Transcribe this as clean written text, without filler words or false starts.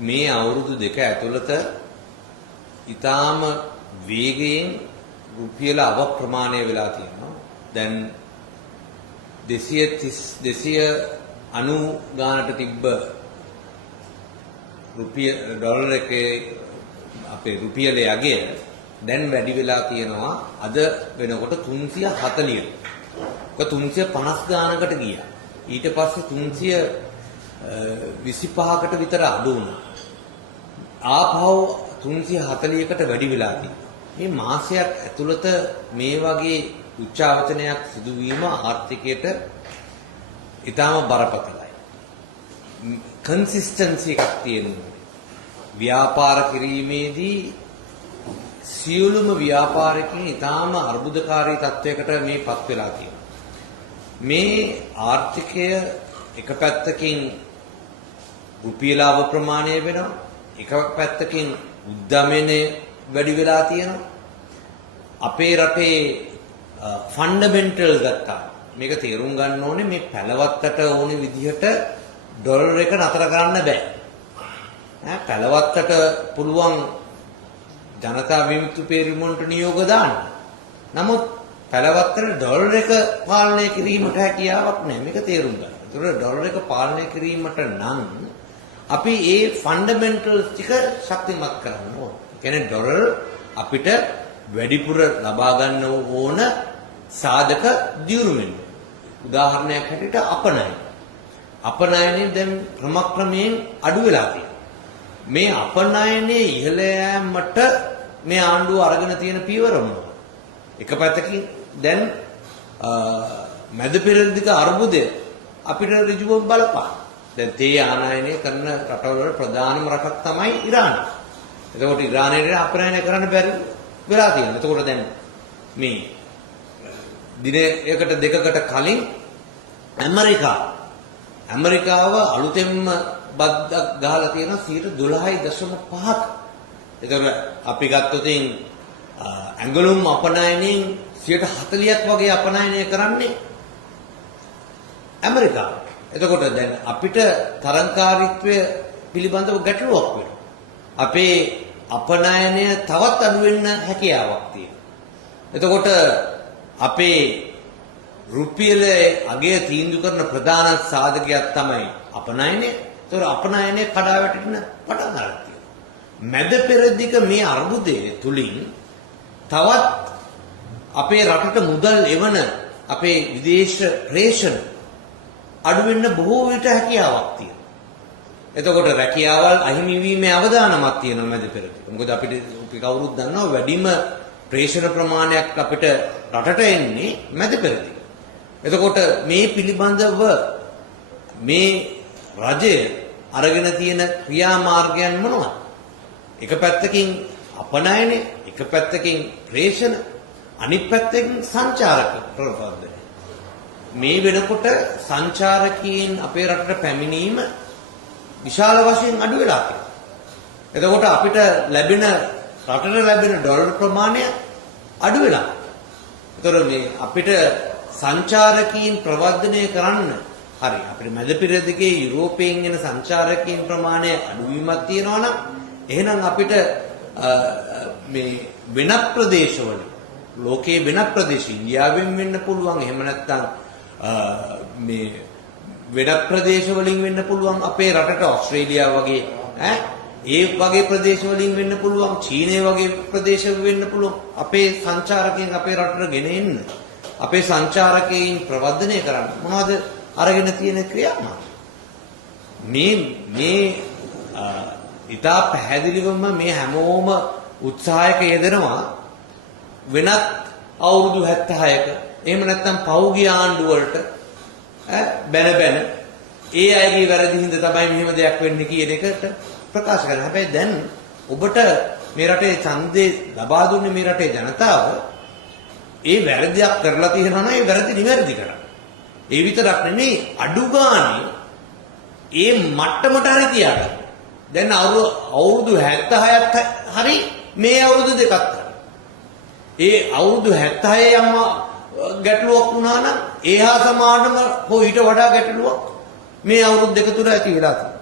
මේ අවුරුදු දෙක ඇතුළත ඊටාම වේගයෙන් රුපියල අවප්‍රමාණය වෙලා තියෙනවා. දැන් 290 ගානට තිබ්බ ඩොලර් එකේ අපේ රුපියලේ අගය දැන් වැඩි වෙලා තියෙනවා. අද වෙනකොට 340. ඔක 350 ගානකට ගියා. ඊට පස්සේ 325කට විතර අඩු වුණා. ආපහු 340කට වැඩි වෙලා තියෙනවා. මේ මාසයක් ඇතුළත මේ වගේ උච්චාවචනයක් සිදුවීම ආර්ථිකයට ඊටාම බරපතලයි. කන්සිස්ටන්සි එකක් තියෙනවා. ව්‍යාපාර කිරීමේදී සියලුම ව්‍යාපාරිකයන් ඊටාම අර්බුදකාරී තත්වයකට මේපත් වෙලා තියෙනවා. මේ ආර්ථිකය එක පැත්තකින් රුපියල අවප්‍රමාණය වෙනවා. එක පැත්තකින් උද්දමනය වැඩි වෙලා තියෙනවා. අපේ රටේ ෆන්ඩමෙන්ටල් ගත්තා. මේක තේරුම් ගන්න ඕනේ මේ පැලවත්තට ඕනේ විදිහට ඩොලර් එක නතර කරන්න බෑ. පැලවත්තට පුළුවන් ජනතා විමුක්ති පෙරමුණට නියෝග දාන්න. නමුත් පැලවත්තට ඩොලර් එක පාලනය කිරීමට හැකියාවක් නැහැ. මේක තේරුම් ගන්න. ඒතර ඩොලර් එක පාලනය කිරීමට නම් අපි ඒ ෆන්ඩමෙන්ටල්ස් ටික ශක්තිමත් කරන්න ඕන. කියන්නේ ඩොලර් අපිට වැඩිපුර ලබා ගන්න ඕන සාධක දියුණු වෙන්න. උදාහරණයක් හැටියට අපනයන. අපනයනේ දැන් ක්‍රමක්‍රමයෙන් අඩු වෙලා තියෙනවා. මේ අපනයනේ ඉහළ යෑමට මේ ආණ්ඩුව අරගෙන තියෙන පියවර මොනවද? එක පැත්තකින් දැන් මැද පෙරදිග අර්බුදය අපිට ඍජුවම බලපාන. දැන් තේ ආනයනය කරන රටවල ප්‍රධානම රටක් තමයි ඉරානය. එතකොට ඉරානයේ අපනයනය කරන්න බැරි වෙලා තියෙනවා. එතකොට දැන් මේ දිනයකට දෙකකට කලින් ඇමරිකාව අලුතෙන්ම බද්දක් ගහලා තියෙනවා 12.5ක්. ඒතර අපි ගත්තොත් ඇඟලුම් අපනයනෙන් 40ක් වගේ අපනයනය කරන්නේ ඇමරිකාව. එතකොට දැන් අපිට තරංකාරීත්වය පිළිබඳව ගැටලුවක් වෙනවා. අපේ අපනයනය තවත් අඩු වෙන්න හැකියාවක් තියෙනවා. එතකොට අපේ රුපියලේ අගය තීන්දුව කරන ප්‍රධාන සාධකයක් තමයි අපනයනය. ඒතර අපනයනය කඩා වැටෙන්න පටන් ගන්නවා. මැද පෙරදිග මේ අර්බුදයේ තුලින් තවත් අපේ රටට මුදල් එවන අපේ විදේශ ප්‍රේෂණ අඩු වෙන්න බොහෝ විට හැකියාවක් තියෙනවා. එතකොට රැකියාවල් අහිමි වීමේ අවදානමක් තියෙනවා මැද පෙරදිග. මොකද අපිට කවුරුත් දන්නවා වැඩිම ප්‍රේෂණ ප්‍රමාණයක් අපිට රටට එන්නේ මැද පෙරදිග. එතකොට මේ පිළිබඳව මේ රජය අරගෙන තියෙන ක්‍රියාමාර්ගයන් මොනවද? එක පැත්තකින් අපනයනය, එක පැත්තකින් ප්‍රේෂණ, අනිත් පැත්තකින් සංචාරක ප්‍රවර්ධනය. මේ වෙනකොට සංචාරකයන් අපේ රටට පැමිණීම විශාල වශයෙන් අඩු වෙලා තියෙනවා. එතකොට අපිට රටට ලැබෙන ඩොලර් ප්‍රමාණය අඩු වෙලා. ඒතර මේ අපිට සංචාරකයන් ප්‍රවර්ධනය කරන්න හරි අපිට මැද පෙරදිගේ යුරෝපයෙන් එන සංචාරකයන් ප්‍රමාණය අඩුවීමක් තියෙනවා නම් එහෙනම් අපිට මේ වෙනත් ප්‍රදේශවල ලෝකයේ වෙනත් ප්‍රදේශ ඉන්දියාවෙන් වෙන්න පුළුවන්. එහෙම නැත්නම් මේ වෙනත් ප්‍රදේශ වලින් වෙන්න පුළුවන්. අපේ රටට ඕස්ට්‍රේලියාව වගේ ඒ වගේ ප්‍රදේශ වලින් වෙන්න පුළුවන්. චීනය වගේ ප්‍රදේශ වෙන්න පුළුවන්. අපේ සංචාරකයන් අපේ රටට ගෙන එන්න අපේ සංචාරකයන් ප්‍රවර්ධනය කරන්න මොනවද අරගෙන තියෙන ක්‍රියාමාර්ග? මේ ඉතා පැහැදිලිවම මේ හැමෝම උත්සාහයක යෙදෙනවා වෙනත් අවුරුදු 76ක එහෙම නැත්නම් පෞගිය ආණ්ඩු වලට බැන ඒ අයගේ වැරදි හින්දා තමයි මෙහෙම දෙයක් වෙන්නේ කියන එකට ප්‍රකාශ කරනවා. හැබැයි දැන් ඔබට මේ රටේ ඡන්දේ ලබා දුන්නේ මේ රටේ ජනතාව ඒ වැරදියක් කරලා තියෙනවා නම් ඒ වැරදි නිවැරදි කරන්න. ඒ විතරක් නෙමෙයි අඩු ගානේ ඒ මට්ටමට හරි තියාගන්න. දැන් අවුරුදු 76ක් හරි මේ අවුරුදු දෙකක් හරි. ඒ අවුරුදු 76 යම්ම ගැටලුවක් වුණා නම් ඒහා සමානම හෝ ඊට වඩා ගැටලුවක් මේ අවුරුදු දෙක තුන ඇති වෙලා තියෙනවා.